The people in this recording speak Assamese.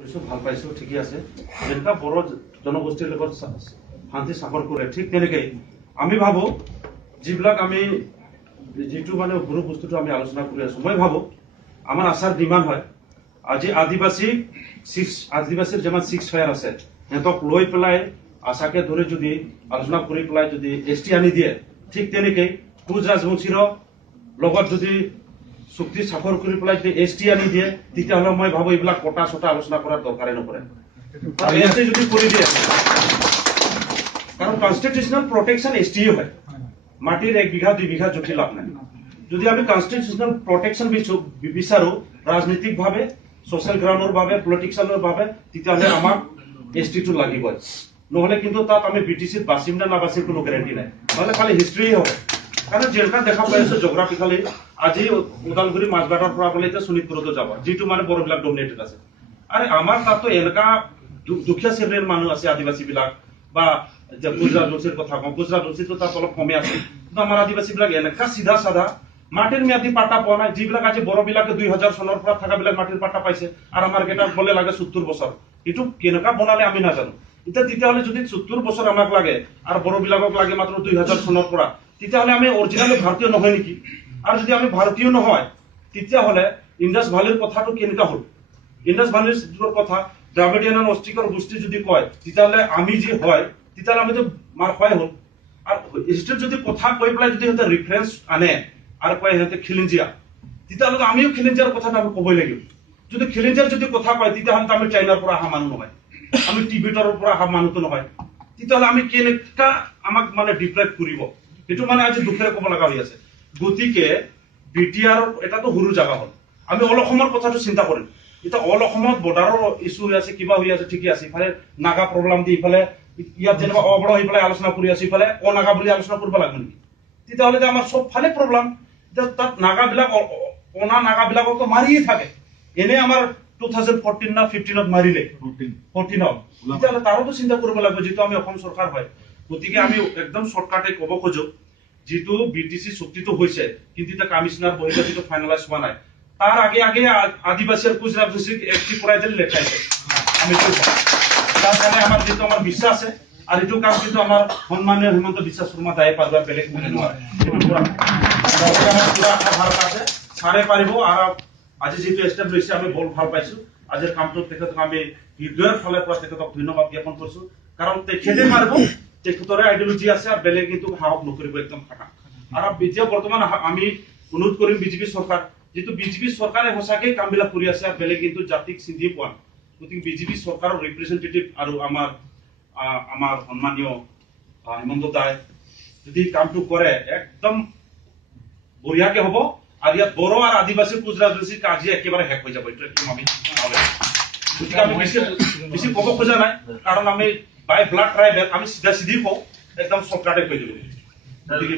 ভাল পাইছো ঠিকই আছে যেনেকা বড় জনগোষ্ঠীৰ লগত শান্তি চাকৰ কৰে ঠিক তেনেকৈ আমি ভাবো যিবিলাক আমি যেটো মানে গুৰু বস্তুটো আমি আলোচনা কৰি আছো মই ভাবো আমাৰ আচাৰ ডিমান্ড হয় আজি আদিবাসীৰ যেমান 6 ফায়াৰ আছে হেতক লৈ পেলাই আশাকে ধৰি যদি আলোচনা কৰি পেলাই যদি এসটি আনি দিয়ে ঠিক তেনেকৈ কোচ ৰাজবংশীৰ লগত যদি চুক্তি সাফৰ কৰি পেলাই যদি এসটি আনি দিয়ে তেতিয়াহ'লে মই ভাবো এইবিলাক কটা ছটা আলোচনা কৰাৰ দৰকাৰে নপৰে আৰু এসটি যদি কৰি দিয়ে কাৰণ কনস্টিটিউশনাল প্ৰটেকশন এসটি হয় মাটিৰ 1 বিঘা 2 বিঘা জুখি লাভ নাই যদি আমি কনস্টিটিউশনাল প্ৰটেকশন বিচাৰো ৰাজনৈতিক ভাৱে সোশ্যাল গ্ৰাউণ্ডৰ ভাৱে পলিটিক্সৰ ভাৱে তেতিয়াহ'লে আমাক এসটি টো লাগিব নহলে কিন্তু তাত আমি বিটিসিত বাসিম না নাবাসিম কোনো গ্যারান্টি নাই নহলে খালি হিষ্ট্ৰি হবে কাৰণ যেনেকা দেখা পাইছো জিওগ্ৰাফিক্যালি আজি উদালগুৰি মাছবাটাৰ পৰা বলে এটা শোণিতপুৰতো যাব যেটো মানে বড়বিলাক ডমিনেটেড আছে আৰে আমাৰ তাতো এনেকা দুখীয়া শ্ৰেণীৰ মানুহ আছে আদিবাসী বিলাক বা যে গুজৰাট বংশীৰ কথা কম গুজৰাট বংশীটো তাত অলপ কমে আছে কিন্তু আমাৰ আদিবাসী বিলাক এনেকা সিধা সাদা মাটিৰ ম্যাদি পাটা পোৱা নাই যিবিলাক আজি বড়বিলাকে 2000 চনৰ পৰা থাকা বিলাক মাটিৰ পাটা পাইছে আৰু আমাৰ কেটা বলে লাগে 70 বছৰ এটো কেনেকা বনালে আমি নাজানো এটা তেতিয়াহলে যদি 70 বছৰ আমাক লাগে আৰু বড়বিলাকক লাগে মাত্ৰ 2000 চনৰ পৰা তেতিয়াহলে আমি অৰিজিনালি ভাৰতীয় নহয় নেকি আৰু যদি আমি ভাৰতীয় নহয় তেতিয়াহলে ইন্দাস ভ্যালিৰ কথাটো কেনেকা হ'ল ইন্দাস ভ্যালিৰ কথা দ্ৰাবিডিয়ান আৰু অষ্ট্ৰিকৰ গোষ্ঠী যদি কয় তেতিয়াহলে আমি যে হয় তেতিয়াহলে আমি তো মাৰ হয় হ'ল আৰু হিষ্ট্ৰি যদি কথা কৈ পেলাই যদি এটা ৰেফাৰেন্স আনে আৰু কয় হেতে খিলিঞ্জিয়া তেতিয়াহলে আমিও খিলিঞ্জিয়াৰ কথাটো আমি ক'বই লাগিব যদি খিলিঞ্জিয়াৰ যদি কথা কয় তেতিয়াহলে আমি চাইনাৰ পৰা অহা মানুহ নহয় আমি টিবেটৰ পৰা অহা মানুহটো নহয় তেতিয়াহলে আমি কেনেকা আমাক মানে ডিপ্ৰাইভ কৰিব এটো মানে আজি দুখৰে ক'ব লগা হৈ আছে গতিকে বিটিআৰ এটাতো সৰু জায়গা হ'ল আমি অল অসমৰ কথাটো চিন্তা কৰিম এটা অল অসমত বৰ্ডাৰৰ ইস্যু হৈ আছে কিবা হৈ আছে ঠিকই আছে ইফালে নাগা প্ৰব্লেম দি ইফালে ইয়াত যেনেবা অবড় হৈ পেলাই আলোচনা কৰি আছে ইফালে অনাগা বুলি আলোচনা কৰিব লাগিব নেকি তেতিয়াহলে যে আমাৰ সব ফালে প্ৰব্লেম তাত নাগা বিলাক অনা নাগা বিলাকতো মাৰিয়ে থাকে এনে আমাৰ 2014 না 15ত মাৰিলে 14ত তেতিয়াহলে তাৰোতো চিন্তা কৰিব লাগিব যেটো আমি অসম চৰকাৰ হয় গতিকে আমি একদম শৰ্টকাটে ক'ব খোজো যেটো বিটিসি চুক্তিটো হৈছে কিন্তু এটা কমিশনাৰ বহিলে যেটো ফাইনালাইজ হোৱা নাই তাৰ আগে আদিবাসীৰ গুজৰাট বংশীক একটি কৰাই দিলে লেখাইছে আমি তো তার কারণে আমার যেটো আমার বিশ্বাস আছে আর এটো কাম কিন্তু আমার সম্মানীয় হিমন্ত বিশ্ব শৰ্মা দায় পাৰবা বেলেগ মনে নহয় এটো পুৰা ভাৰত আছে সাৰে পাৰিব আৰু আজি যেটো এস্টাবলিশ আমি বল ভাল পাইছো আজিৰ কামটো তেখেতক আমি হৃদয়ৰ ফালে পৰা তেখেতক ধন্যবাদ জ্ঞাপন কৰিছো কাৰণ তেখেতে মাৰিব তেখেতৰে আইডিয়োলজি আছে আৰু বেলেগ কিন্তু সাহস নকৰিব একদম খাটা আৰু এতিয়া বৰ্তমান আমি অনুৰোধ কৰিম বিজেপি চৰকাৰ যেটো বিজেপি চৰকাৰে হসাকে কামবিলাক কৰি আছে আৰু বেলেগ কিন্তু জাতিক চিন্ধি পোৱা গতিকে বিজেপি চৰকাৰৰ ৰিপ্ৰেজেন্টেটিভ আৰু আমাৰ সম্মানীয় হিমন্ত দাই যদি কামটো কৰে একদম বঢ়িয়াকে হ'ব আর ইয়াত বড় আর আদিবাসী গুজরাট বংশী কাজি একেবারে হ্যাক হয়ে যাবে এটা একদম আমি গতিকে আমি বেশি কব খোজা নাই কারণ আমি বাই ব্লাড ট্রাইবেল আমি সিধা সিধি কওঁ একদম শর্টকাটে কৈ দিব গতিকে